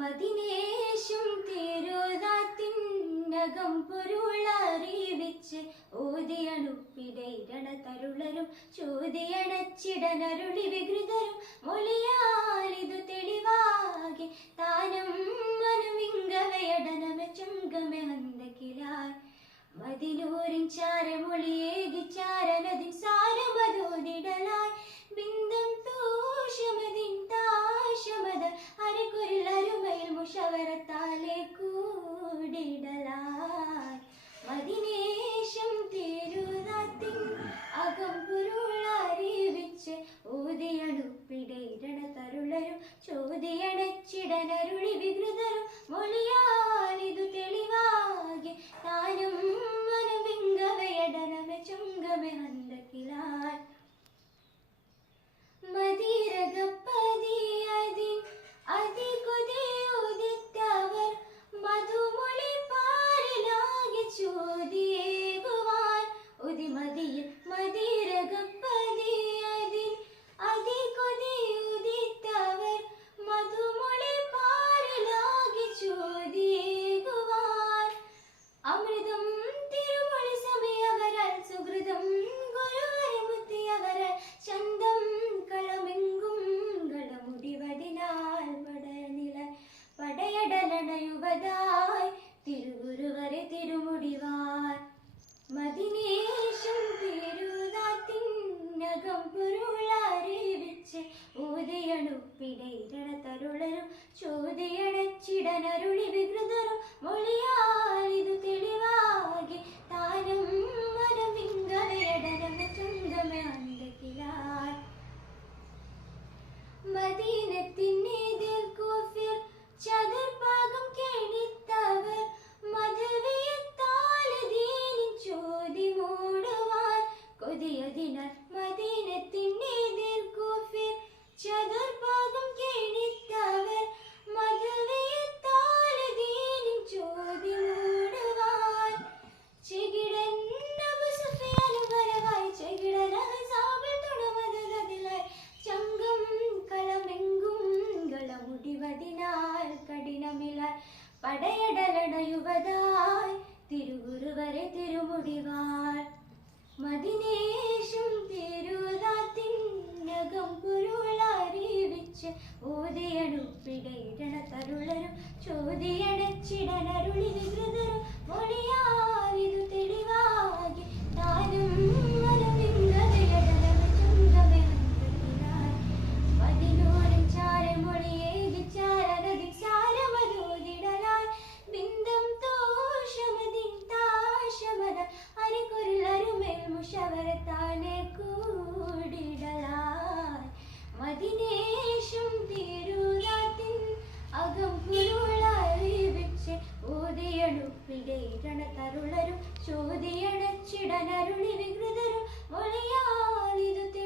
മദിനേശും തിരുതാത്തിനകം പൊരുളറിവിച്ച് ഓതിയണുപ്പിടയിടണ തരുളരും ചോദിയണച്ചിടനരുളി വികൃതരും മൊഴിയാലിതു തെളിവാകെ താനം മനമിങ്കവയടനമെ ചുങ്കമെ ഹന്തകിലായി മതിലൂരിൻ ചാരമൊഴി ഊതിയണു. പിടയിടത്തരുളരും ചോദിയടച്ചിടന തടയുവതായി തിരുവുരുവരെ തിരുമുടിവാൾ. മതിനേശം തിരുനാത്തിനകം പൊരുളറിയിച്ച് ഓതിയണുപ്പിടയിടണ തരുളരും ചോദിയടച്ചിടനരുളിൽ ഹൃദരും മൊഴിയ തരുളരും ചോദിയടച്ചിടനരുളി വികൃതരും ഒളിയാലിതു